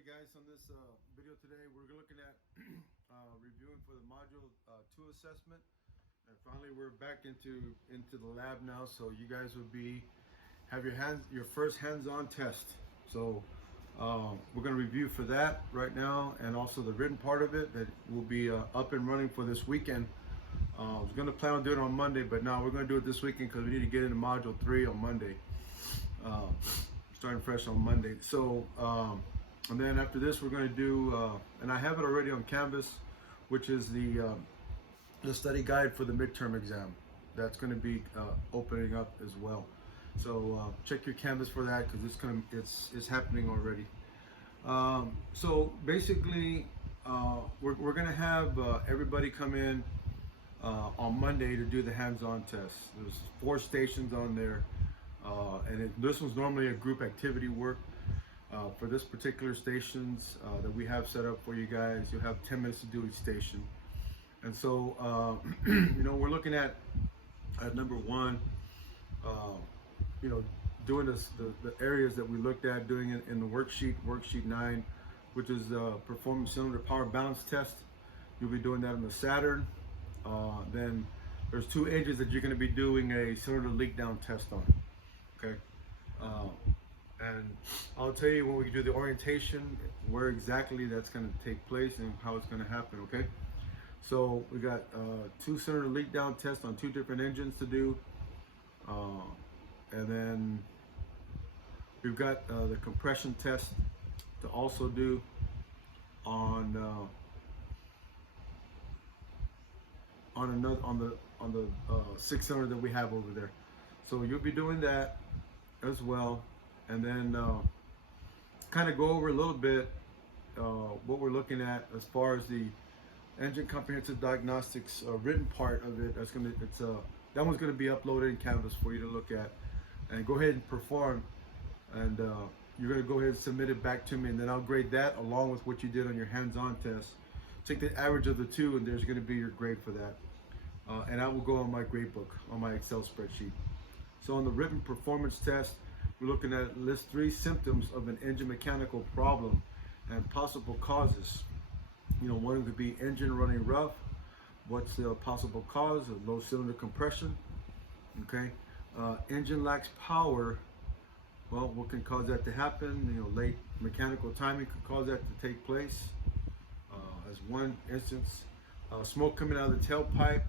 Okay guys, on this video today we're looking at reviewing for the module 2 assessment, and finally we're back into the lab now, so you guys will have your first hands-on test. So we're going to review for that right now, and also the written part of it that will be up and running for this weekend. I was going to plan on doing it on Monday, but now we're going to do it this weekend because we need to get into module 3 on Monday, starting fresh on Monday. So and then after this, we're going to do, and I have it already on Canvas, which is the study guide for the midterm exam. That's going to be opening up as well. So check your Canvas for that because it's happening already. So basically, we're going to have everybody come in on Monday to do the hands-on test. There's 4 stations on there, and this one's normally a group activity work. For this particular stations that we have set up for you guys, you'll have 10 minutes to do each station. And so, we're looking at number 1, doing the areas that we looked at, doing it in the worksheet 9, which is performing cylinder power balance test. You'll be doing that on the Saturn. Then there's 2 engines that you're going to be doing a cylinder leak down test on. Okay. And I'll tell you when we do the orientation where exactly that's going to take place and how it's going to happen, okay? So we got 2 cylinder leak down tests on 2 different engines to do. And then we've got the compression test to also do on the 6 cylinder that we have over there. So you'll be doing that as well. And then kind of go over a little bit what we're looking at as far as the engine comprehensive diagnostics written part of it. That one's going to be uploaded in Canvas for you to look at, and go ahead and perform. And you're going to go ahead and submit it back to me, and then I'll grade that along with what you did on your hands-on test. Take the average of the 2, and there's going to be your grade for that. And I will go on my grade book on my Excel spreadsheet. So on the written performance test, we're looking at list 3 symptoms of an engine mechanical problem and possible causes. One could be engine running rough. What's the possible cause? Of low cylinder compression. Okay. Engine lacks power. Well, what can cause that to happen? Late mechanical timing could cause that to take place. As one instance, smoke coming out of the tailpipe.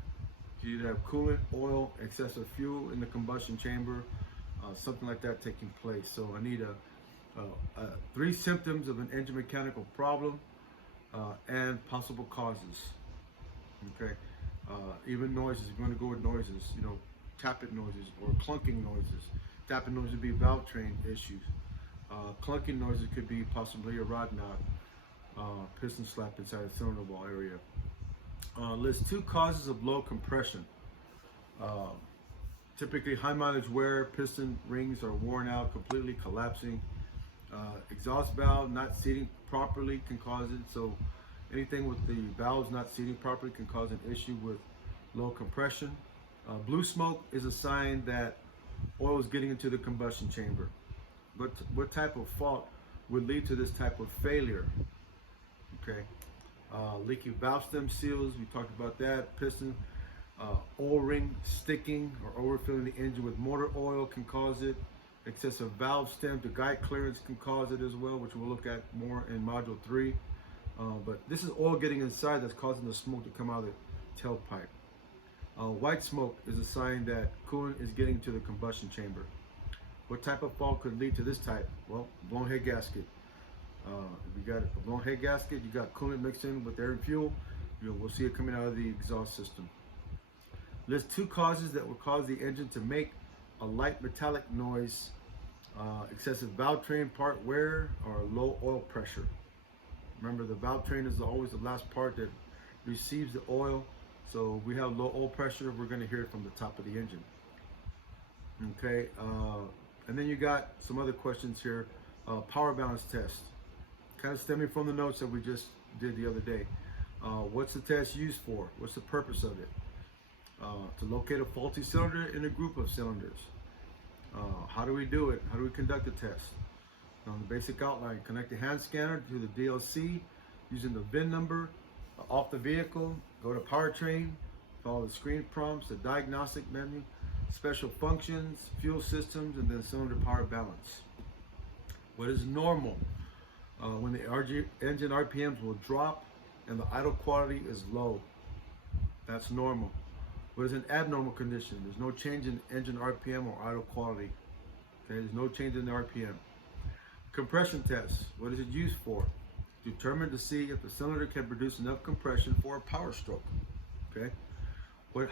You either have coolant, oil, excessive fuel in the combustion chamber. Something like that taking place. So I need 3 symptoms of an engine mechanical problem and possible causes. Okay, even noises. If you want to go with noises, tapping noises or clunking noises. Tapping noises would be valve train issues. Clunking noises could be possibly a rod knot, piston slap inside the cylinder wall area. List 2 causes of low compression. Typically high mileage wear, piston rings are worn out, completely collapsing. Exhaust valve not seating properly can cause it. So anything with the valves not seating properly can cause an issue with low compression. Blue smoke is a sign that oil is getting into the combustion chamber. But what type of fault would lead to this type of failure? Okay. Leaky valve stem seals, we talked about that. Piston O-ring sticking or overfilling the engine with motor oil can cause it. Excessive valve stem to guide clearance can cause it as well, which we'll look at more in module 3. But this is oil getting inside that's causing the smoke to come out of the tailpipe. White smoke is a sign that coolant is getting to the combustion chamber. What type of fault could lead to this type? Well, blown head gasket. If you got a blown head gasket, you got coolant mixed in with air and fuel, we'll see it coming out of the exhaust system. List 2 causes that will cause the engine to make a light metallic noise. Excessive valve train part wear or low oil pressure. Remember, the valve train is always the last part that receives the oil. So if we have low oil pressure, we're going to hear it from the top of the engine. Okay, and then you got some other questions here. Power balance test, kind of stemming from the notes that we just did the other day. What's the test used for? What's the purpose of it? To locate a faulty cylinder in a group of cylinders. How do we do it? How do we conduct the test? On the basic outline, connect the hand scanner to the DLC using the VIN number off the vehicle. Go to powertrain, follow the screen prompts, the diagnostic menu, special functions, fuel systems, and then cylinder power balance. What is normal? When the engine RPMs will drop and the idle quality is low. That's normal. What is an abnormal condition? There's no change in engine RPM or idle quality. Okay, there's no change in the RPM. Compression test. What is it used for? Determined to see if the cylinder can produce enough compression for a power stroke. Okay.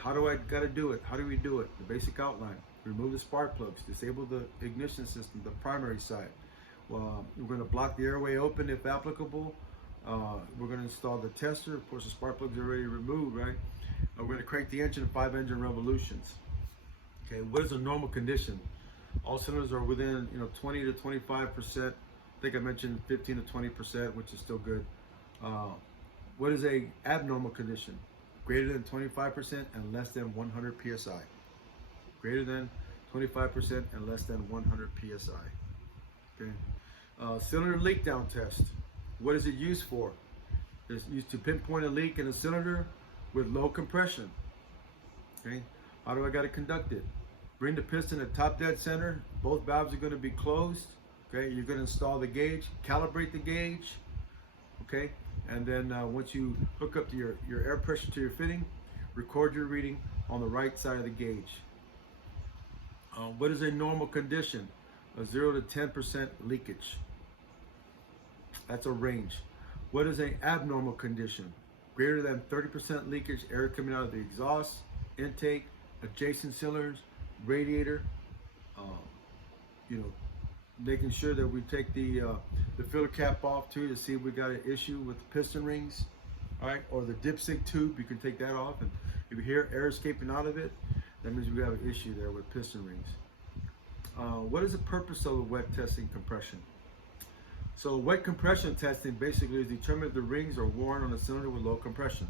How do I got to do it? How do we do it? The basic outline. Remove the spark plugs. Disable the ignition system, the primary side. We're going to block the airway open if applicable. We're going to install the tester. Of course, the spark plugs are already removed, right? We're going to crank the engine 5 engine revolutions. Okay. What is a normal condition? All cylinders are within 20 to 25%. I think I mentioned 15 to 20%, which is still good. What is a abnormal condition? Greater than 25% and less than 100 psi. Greater than 25% and less than 100 psi. Okay. Cylinder leak down test. What is it used for? It's used to pinpoint a leak in a cylinder with low compression. Okay. How do I got to conduct it? Bring the piston at top dead center. Both valves are going to be closed. Okay, you're going to install the gauge, calibrate the gauge. Okay, and then once you hook up to your air pressure to your fitting, record your reading on the right side of the gauge. What is a normal condition? A 0 to 10% leakage. That's a range. What is an abnormal condition? Greater than 30% leakage, air coming out of the exhaust, intake, adjacent cylinders, radiator, making sure that we take the filter cap off too to see if we got an issue with the piston rings, all right, or the dipstick tube. You can take that off, and if you hear air escaping out of it, that means we have an issue there with piston rings. What is the purpose of the wet testing compression? So wet compression testing basically is determine if the rings are worn on a cylinder with low compression.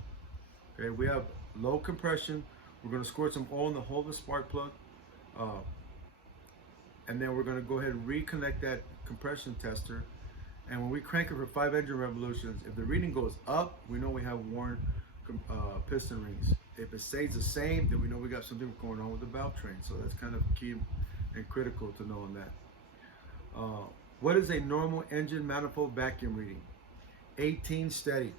Okay, we have low compression. We're going to squirt some oil in the hole of the spark plug. And then we're going to go ahead and reconnect that compression tester. And when we crank it for 5 engine revolutions, if the reading goes up, we know we have worn piston rings. If it stays the same, then we know we got something going on with the valve train. So that's kind of key and critical to knowing that. What is a normal engine manifold vacuum reading? 18 steady.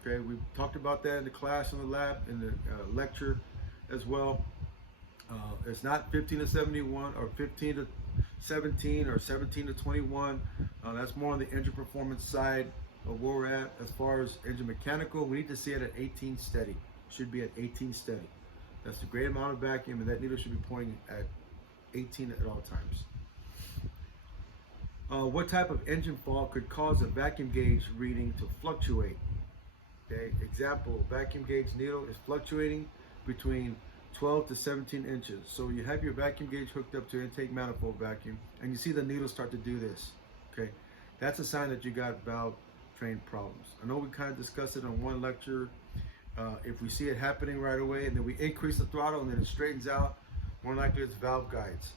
Okay, we talked about that in the class, in the lab, in the lecture as well. It's not 15 to 71 or 15 to 17 or 17 to 21. That's more on the engine performance side of where we're at. As far as engine mechanical, we need to see it at 18 steady. Should be at 18 steady. That's the great amount of vacuum, and that needle should be pointing at 18 at all times. What type of engine fault could cause a vacuum gauge reading to fluctuate? Okay, example, vacuum gauge needle is fluctuating between 12 to 17 inches. So you have your vacuum gauge hooked up to intake manifold vacuum, and you see the needle start to do this. Okay, that's a sign that you got valve train problems. I know we kind of discussed it on one lecture. If we see it happening right away and then we increase the throttle and then it straightens out, more likely it's valve guides.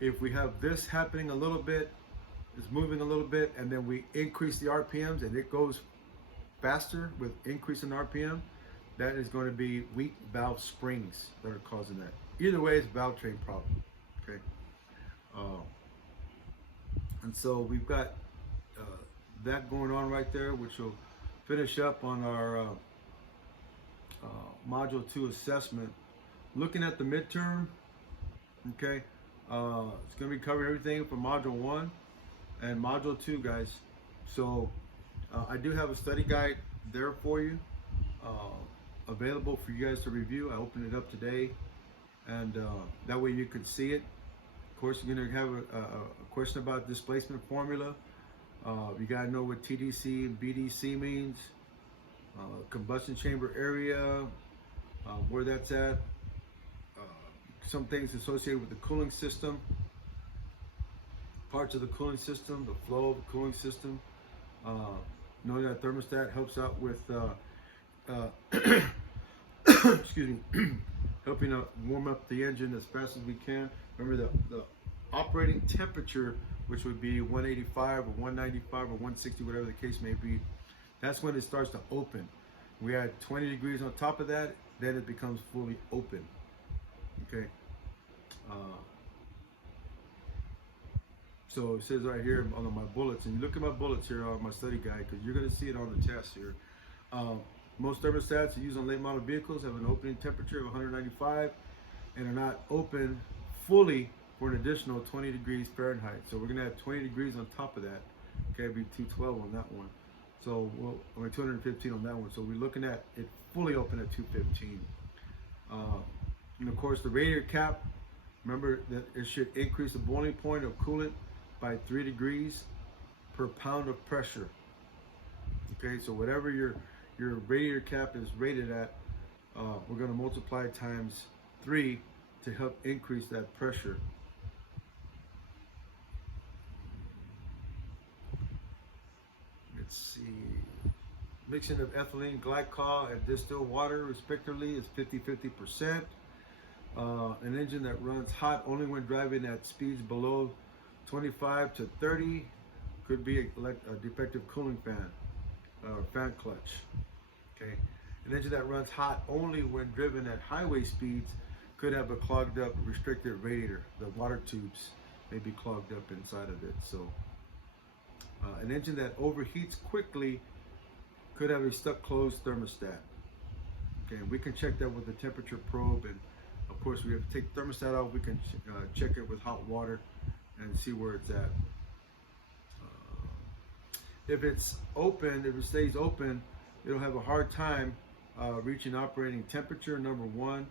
If we have this happening a little bit, it's moving a little bit, and then we increase the RPMs and it goes faster with increase in RPM, that is going to be weak valve springs that are causing that. Either way, it's a valve train problem. Okay, and so we've got that going on right there, which will finish up on our Module 2 assessment. Looking at the midterm, okay, it's going to be covering everything from Module 1 and Module 2, guys. So I do have a study guide there for you, available for you guys to review. I opened it up today, and that way you could see it. Of course, you're going to have a question about displacement formula. You got to know what TDC and BDC means, combustion chamber area, where that's at, some things associated with the cooling system, parts of the cooling system, the flow of the cooling system. Knowing that thermostat helps out with excuse me, helping to warm up the engine as fast as we can. Remember, the operating temperature which would be 185 or 195 or 160, whatever the case may be, that's when it starts to open. We add 20 degrees on top of that, then it becomes fully open. Okay. So it says right here on my bullets, and you look at my bullets here on my study guide, because you're going to see it on the test here. Most thermostats used on late model vehicles have an opening temperature of 195 and are not open fully for an additional 20 degrees Fahrenheit. So we're going to add 20 degrees on top of that. Okay, it'd be 212 on that one. So we're 215 on that one. So we're looking at it fully open at 215. And of course, the radiator cap, remember that it should increase the boiling point of coolant by 3 degrees per pound of pressure. Okay, so whatever your radiator cap is rated at, we're going to multiply times 3 to help increase that pressure. Let's see. Mixing of ethylene glycol and distilled water respectively is 50-50%. An engine that runs hot only when driving at speeds below 25 to 30 could be a defective cooling fan or fan clutch. Okay, an engine that runs hot only when driven at highway speeds could have a clogged up restricted radiator. The water tubes may be clogged up inside of it. So an engine that overheats quickly could have a stuck closed thermostat. Okay, and we can check that with a temperature probe, and of course we have to take the thermostat off. We can check it with hot water and see where it's at. If it's open, if it stays open, it'll have a hard time reaching operating temperature, number one,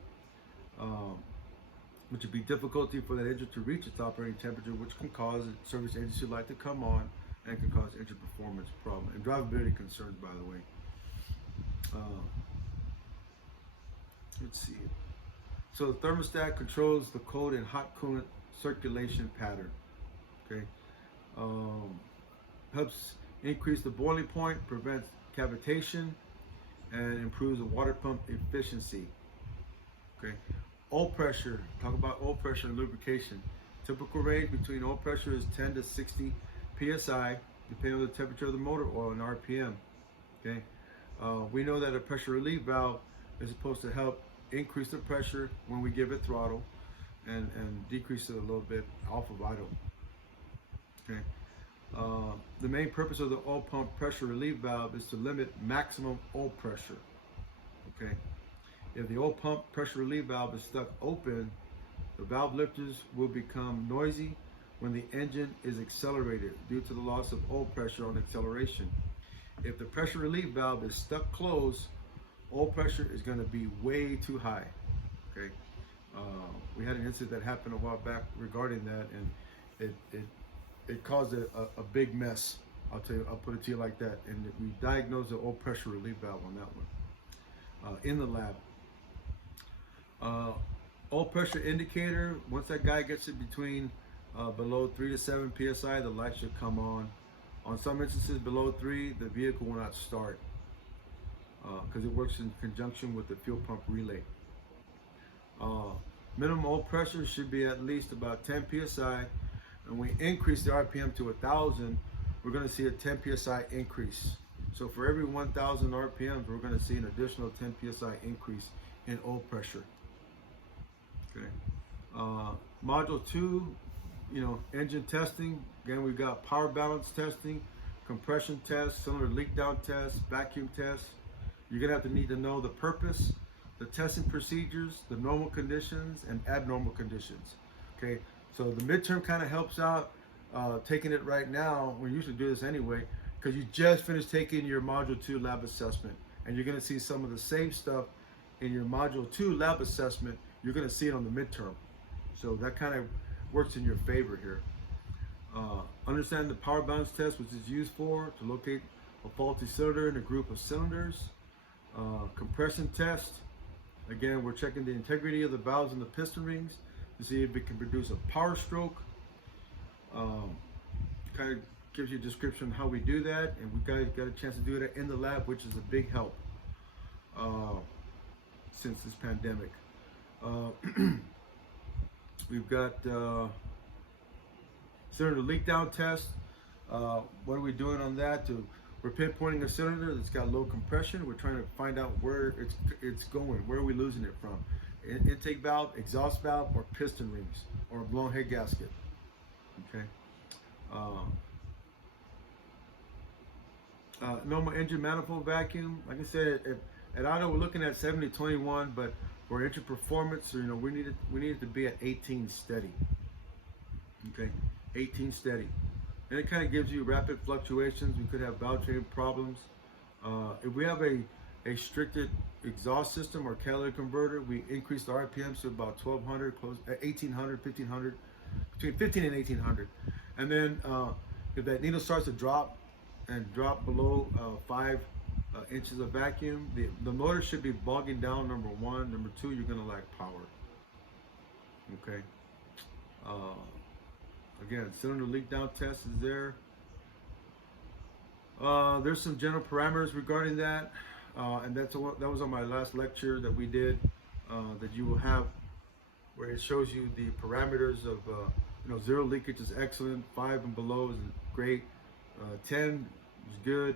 which would be difficulty for that engine to reach its operating temperature, which can cause a service agency light to come on and can cause engine performance problem and drivability concerns, by the way. Let's see. So the thermostat controls the cold and hot coolant circulation pattern. Okay, helps increase the boiling point, prevents cavitation, and improves the water pump efficiency. Okay, oil pressure. Talk about oil pressure and lubrication. Typical range between oil pressure is 10 to 60 psi, depending on the temperature of the motor oil and RPM. Okay, we know that a pressure relief valve is supposed to help increase the pressure when we give it throttle, and decrease it a little bit off of idle. Okay. The main purpose of the oil pump pressure relief valve is to limit maximum oil pressure. Okay. If the oil pump pressure relief valve is stuck open, the valve lifters will become noisy when the engine is accelerated due to the loss of oil pressure on acceleration. If the pressure relief valve is stuck closed, oil pressure is going to be way too high. Okay. We had an incident that happened a while back regarding that, and it caused a big mess. I'll put it to you like that. And we diagnosed the oil pressure relief valve on that one in the lab. Oil pressure indicator, once that guy gets it between below 3 to 7 psi, the light should come on. On some instances below 3, the vehicle will not start because it works in conjunction with the fuel pump relay. Minimum oil pressure should be at least about 10 psi, and we increase the RPM to 1,000, we're going to see a 10 psi increase. So for every 1,000 RPMs, we're going to see an additional 10 psi increase in oil pressure. Okay. Module 2, engine testing. Again, we've got power balance testing, compression test, cylinder leak down test, vacuum test. You're going to have to need to know the purpose, the testing procedures, the normal conditions, and abnormal conditions. Okay, so the midterm kind of helps out taking it right now. We usually do this anyway, because you just finished taking your Module 2 lab assessment, and you're going to see some of the same stuff in your Module 2 lab assessment. You're going to see it on the midterm. So that kind of works in your favor here. Understand the power balance test, which is used to locate a faulty cylinder in a group of cylinders. Compression test. Again, we're checking the integrity of the valves and the piston rings to see if it can produce a power stroke. Kind of gives you a description of how we do that, and we guys got a chance to do that in the lab, which is a big help since this pandemic. We've got Cylinder leak down test. What are we doing on that? We're pinpointing a cylinder that's got low compression. We're trying to find out where it's going. Where are we losing it from? Intake valve, exhaust valve, or piston rings, or a blown head gasket. Okay. Normal engine manifold vacuum. Like I said, at auto we're looking at 70-21, but for engine performance, you know, we need it to be at 18 steady. Okay, 18 steady, and it kind of gives you rapid fluctuations. We could have valve train problems. If we have a restricted exhaust system or catalytic converter, we increase the RPMs to about 1200, close at 1800, 1500, between 15 and 1800. And then if that needle starts to drop below 5 inches of vacuum, the motor should be bogging down, number one. Number two, you're gonna lack power. Okay. Again, cylinder leak down test is there. There's some general parameters regarding that, and that was on my last lecture that we did, that you will have, where it shows you the parameters of, 0 leakage is excellent, 5 and below is great, 10 is good,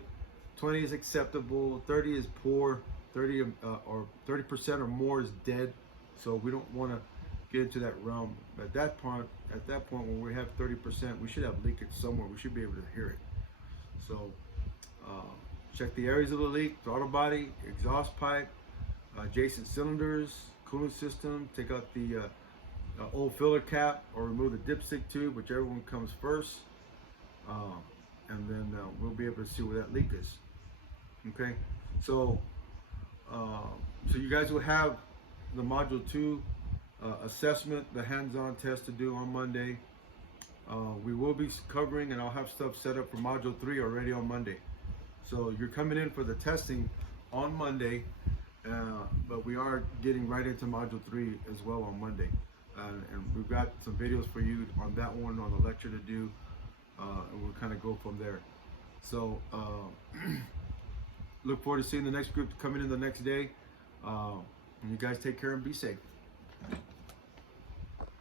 20 is acceptable, 30 is poor, 30 or 30% or more is dead. So we don't want to get into that realm. At that point, when we have 30%, we should have leakage somewhere. We should be able to hear it. So check the areas of the leak: throttle body, exhaust pipe, adjacent cylinders, cooling system. Take out the old filler cap or remove the dipstick tube, whichever one comes first, and then we'll be able to see where that leak is. Okay, so you guys will have the module 2 assessment, the hands-on test to do on Monday. We will be covering, and I'll have stuff set up for module 3 already on Monday. So you're coming in for the testing on Monday, but we are getting right into module 3 as well on Monday. And we've got some videos for you on that one, on the lecture to do, and we'll kind of go from there. So look forward to seeing the next group coming in the next day. And you guys take care and be safe.